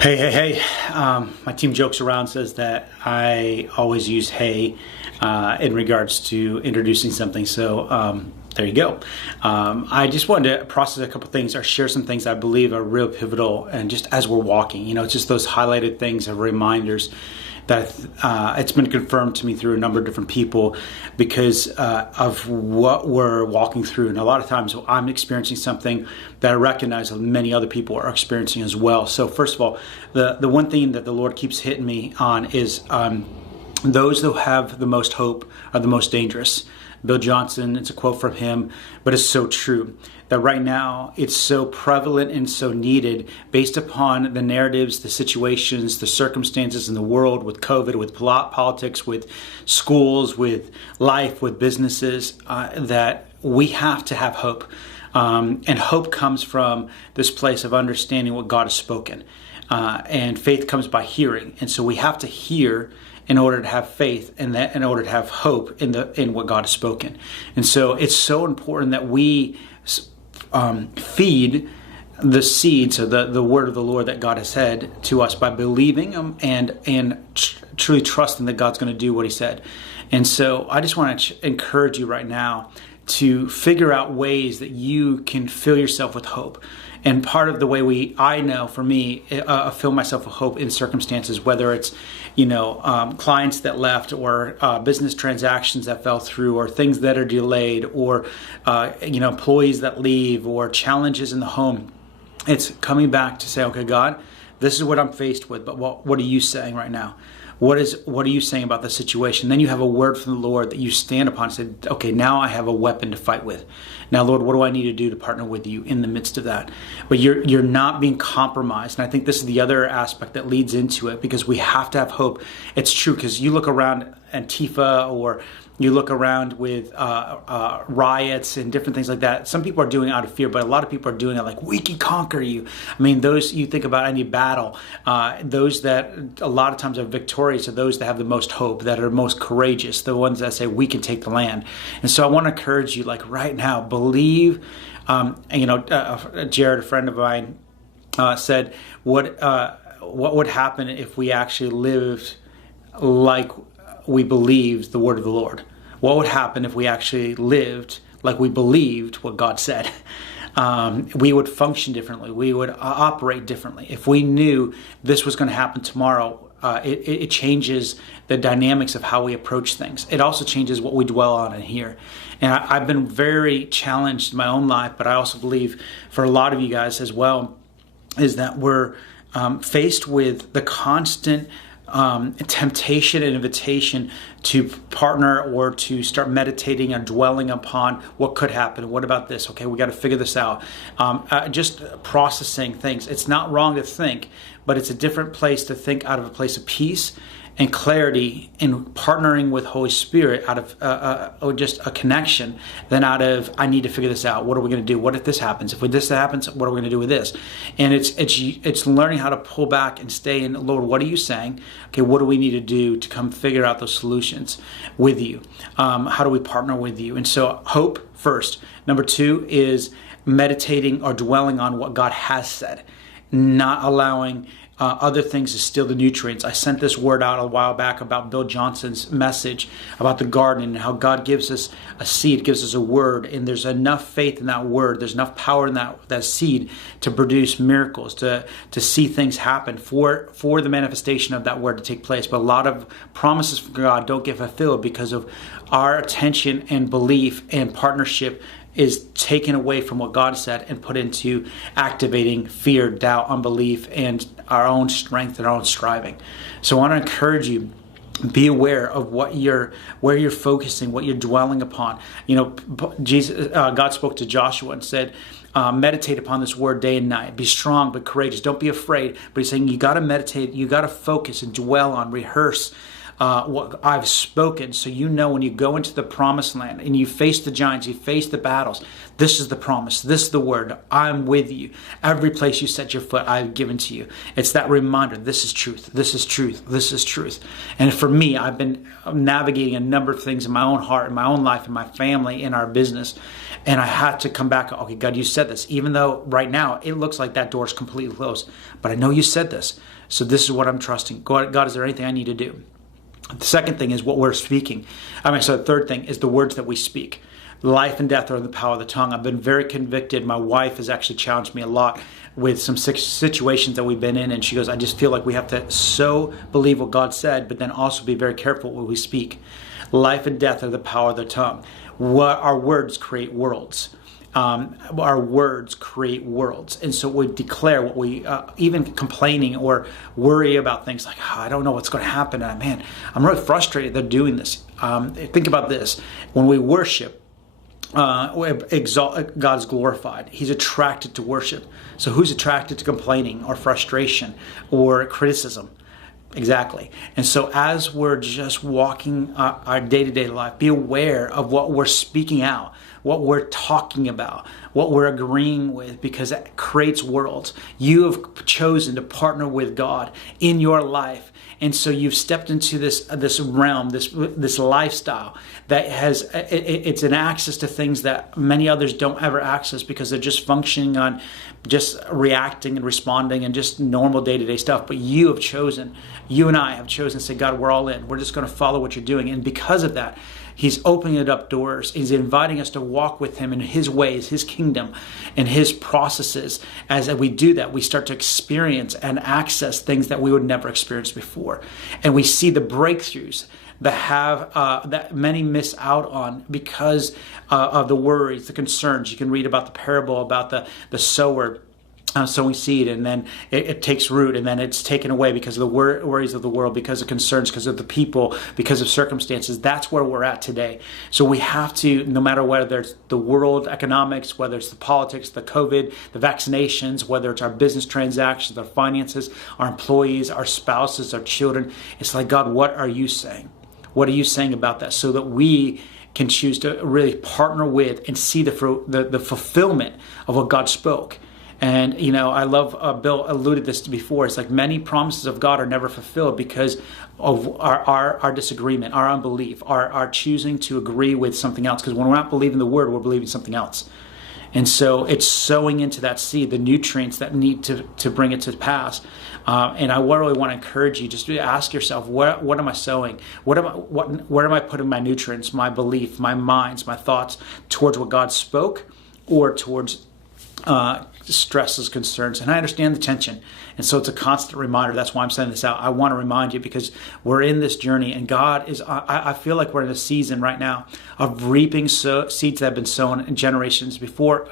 Hey. My team jokes around, says that I always use hey in regards to introducing something. So there you go. I just wanted to process a couple things or share some things I believe are real pivotal. And just as we're walking, it's just those highlighted things of reminders that it's been confirmed to me through a number of different people because of what we're walking through. And a lot of times I'm experiencing something that I recognize many other people are experiencing as well. So first of all, the one thing that the Lord keeps hitting me on is those who have the most hope are the most dangerous. Bill Johnson, it's a quote from him, but it's so true that right now it's so prevalent and so needed based upon the narratives, the situations, the circumstances in the world with COVID, with politics, with schools, with life, with businesses, that we have to have hope. And hope comes from this place of understanding what God has spoken. And faith comes by hearing. And so we have to hear in order to have faith, and that in order to have hope in what God has spoken. And so it's so important that we feed the seeds of the word of the Lord that God has said to us by believing Him and truly trusting that God's going to do what He said. And so I just want to encourage you right now to figure out ways that you can fill yourself with hope. And part of the way I know, for me, fill myself with hope in circumstances, whether it's, clients that left, or business transactions that fell through, or things that are delayed, or, employees that leave, or challenges in the home. It's coming back to say, okay, God, this is what I'm faced with, but what are you saying right now? What are you saying about the situation? Then you have a word from the Lord that you stand upon and say, okay, now I have a weapon to fight with. Now, Lord, what do I need to do to partner with you in the midst of that? But you're not being compromised. And I think this is the other aspect that leads into it, because we have to have hope. It's true, because you look around Antifa, or you look around with riots and different things like that. Some people are doing it out of fear, but a lot of people are doing it like, we can conquer you. I mean, those, you think about any battle, those that a lot of times are victorious are those that have the most hope, that are most courageous, the ones that say, we can take the land. And so I want to encourage you, like right now, believe. Jared, a friend of mine, said, what would happen if we actually lived like we believed the word of the Lord? What would happen if we actually lived like we believed what God said? We would function differently. We would operate differently. If we knew this was going to happen tomorrow, it changes the dynamics of how we approach things. It also changes what we dwell on and hear. And I've been very challenged in my own life, but I also believe for a lot of you guys as well, is that we're faced with the constant temptation and invitation to partner or to start meditating and dwelling upon what could happen. What about this? Okay, we got to figure this out. Just processing things. It's not wrong to think, but it's a different place to think out of a place of peace and clarity, and partnering with Holy Spirit out of just a connection, than out of, I need to figure this out. What are we going to do? What if this happens? If this happens, what are we going to do with this? And it's learning how to pull back and stay in, Lord, what are you saying? Okay, what do we need to do to come figure out those solutions with you? How do we partner with you? And so hope first. Number two is meditating or dwelling on what God has said, not allowing other things to steal the nutrients. I sent this word out a while back about Bill Johnson's message about the garden, and how God gives us a seed, gives us a word, and there's enough faith in that word, there's enough power in that seed to produce miracles, to see things happen for the manifestation of that word to take place. But a lot of promises from God don't get fulfilled because of our attention and belief and partnership is taken away from what God said and put into activating fear, doubt, unbelief, and our own strength and our own striving. So I want to encourage you, be aware of where you're focusing, what you're dwelling upon. God spoke to Joshua and said, meditate upon this word day and night. Be strong but courageous. Don't be afraid. But he's saying you got to meditate, you got to focus and dwell on, rehearse what I've spoken, so when you go into the promised land and you face the giants, you face the battles, this is the promise, this is the word, I'm with you. Every place you set your foot, I've given to you. It's that reminder, this is truth, this is truth, this is truth. And for me, I've been navigating a number of things in my own heart, in my own life, in my family, in our business. And I had to come back. Okay, God, you said this, even though right now it looks like that door is completely closed, but I know you said this. So this is what I'm trusting. God, is there anything I need to do? The second thing is what we're speaking. So the third thing is the words that we speak. Life and death are in the power of the tongue. I've been very convicted. My wife has actually challenged me a lot with some situations that we've been in. And she goes, I just feel like we have to so believe what God said, but then also be very careful what we speak. Life and death are the power of the tongue. Our words create worlds. Our words create worlds. And so we declare what we, even complaining or worry about things like, I don't know what's going to happen. And man, I'm really frustrated they're doing this. Think about this. When we worship, God's glorified. He's attracted to worship. So who's attracted to complaining or frustration or criticism? Exactly. And so as we're just walking our day-to-day life, be aware of what we're speaking out, what we're talking about, what we're agreeing with, because it creates worlds. You have chosen to partner with God in your life. And so you've stepped into this realm, this lifestyle that has, it's an access to things that many others don't ever access because they're just functioning on just reacting and responding and just normal day-to-day stuff. But you and I have chosen to say, God, we're all in. We're just going to follow what you're doing. And because of that, He's opening up doors. He's inviting us to walk with Him in His ways, His kingdom, and His processes. As we do that, we start to experience and access things that we would never experience before. And we see the breakthroughs that many miss out on because of the worries, the concerns. You can read about the parable about the sower sowing seed, and then it takes root, and then it's taken away because of the worries of the world, because of concerns, because of the people, because of circumstances. That's where we're at today. So we have to, no matter whether it's the world economics, whether it's the politics, the COVID, the vaccinations, whether it's our business transactions, our finances, our employees, our spouses, our children, it's like, God, what are you saying? What are you saying about that? So that we can choose to really partner with and see the fulfillment of what God spoke. And, I love, Bill alluded this to before, it's like many promises of God are never fulfilled because of our disagreement, our unbelief, our choosing to agree with something else. Because when we're not believing the word, we're believing something else. And so it's sowing into that seed, the nutrients that need to bring it to pass. And I really want to encourage you just to ask yourself, what am I sowing? Where am I putting my nutrients, my belief, my minds, my thoughts towards what God spoke or towards stresses, concerns? And I understand the tension. And so it's a constant reminder. That's why I'm sending this out. I want to remind you because we're in this journey and God is, I feel like we're in a season right now of reaping seeds that have been sown in generations before.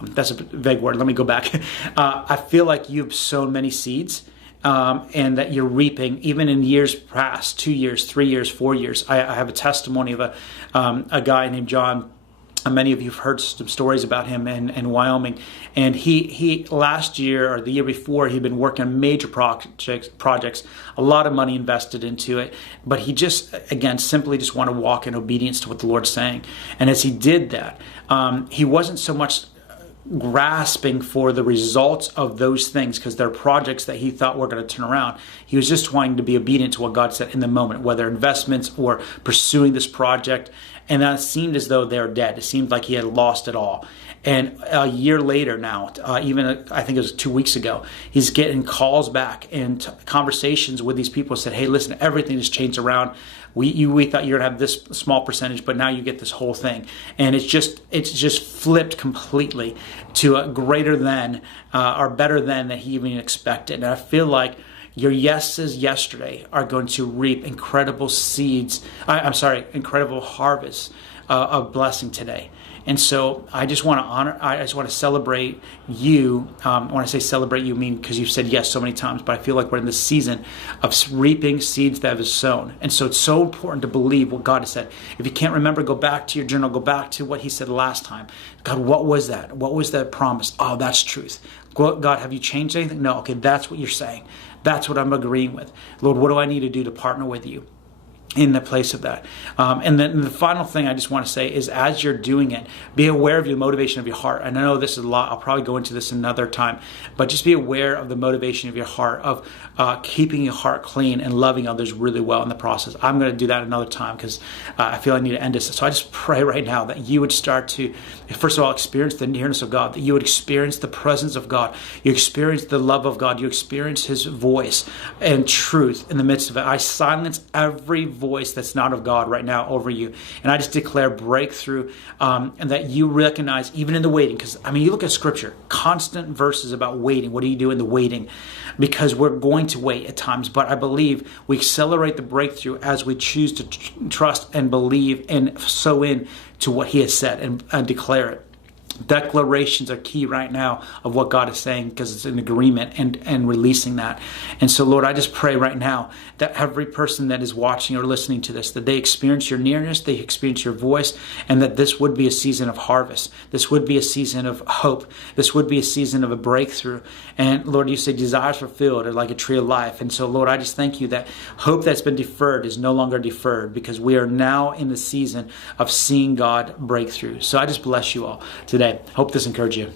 That's a vague word. Let me go back. I feel like you've sown many seeds and that you're reaping even in years past, 2 years, 3 years, 4 years. I have a testimony of a guy named John. Many of you have heard some stories about him in Wyoming. And he last year or the year before, he'd been working on major projects, a lot of money invested into it. But he just, again, simply just wanted to walk in obedience to what the Lord's saying. And as he did that, he wasn't so much grasping for the results of those things because they're projects that he thought were going to turn around. He was just wanting to be obedient to what God said in the moment, whether investments or pursuing this project. And that seemed as though they were dead. It seemed like he had lost it all. And a year later now, even I think it was 2 weeks ago, he's getting calls back and conversations with these people said, hey, listen, everything has changed around. We thought you were going to have this small percentage, but now you get this whole thing. And it's just flipped completely to a greater than or better than that he even expected. And I feel like your yeses yesterday are going to reap incredible incredible harvests of blessing today. And so I just want to celebrate you. When I say celebrate you, I mean because you've said yes so many times, but I feel like we're in this season of reaping seeds that have been sown. And so it's so important to believe what God has said. If you can't remember, go back to your journal, go back to what he said last time. God, what was that? What was that promise? Oh, that's truth. God, have you changed anything? No, okay, that's what you're saying. That's what I'm agreeing with. Lord, what do I need to do to partner with you? in the place of that. And then the final thing I just want to say is, as you're doing it, be aware of the motivation of your heart. And I know this is a lot. I'll probably go into this another time, but just be aware of the motivation of your heart, of keeping your heart clean and loving others really well in the process. I'm going to do that another time because I feel I need to end this. So I just pray right now that you would start to, first of all, experience the nearness of God, that you would experience the presence of God, you experience the love of God, you experience His voice and truth in the midst of it. I silence every voice that's not of God right now over you. And I just declare breakthrough, and that you recognize even in the waiting, because you look at Scripture, constant verses about waiting. What do you do in the waiting? Because we're going to wait at times, but I believe we accelerate the breakthrough as we choose to trust and believe and sow in to what He has said and declare it. Declarations are key right now of what God is saying, because it's an agreement and releasing that. And so, Lord, I just pray right now that every person that is watching or listening to this, that they experience your nearness, they experience your voice, and that this would be a season of harvest. This would be a season of hope. This would be a season of a breakthrough. And Lord, you say desires fulfilled are like a tree of life. And so, Lord, I just thank you that hope that's been deferred is no longer deferred, because we are now in the season of seeing God break through. So I just bless you all today. Hope this encouraged you.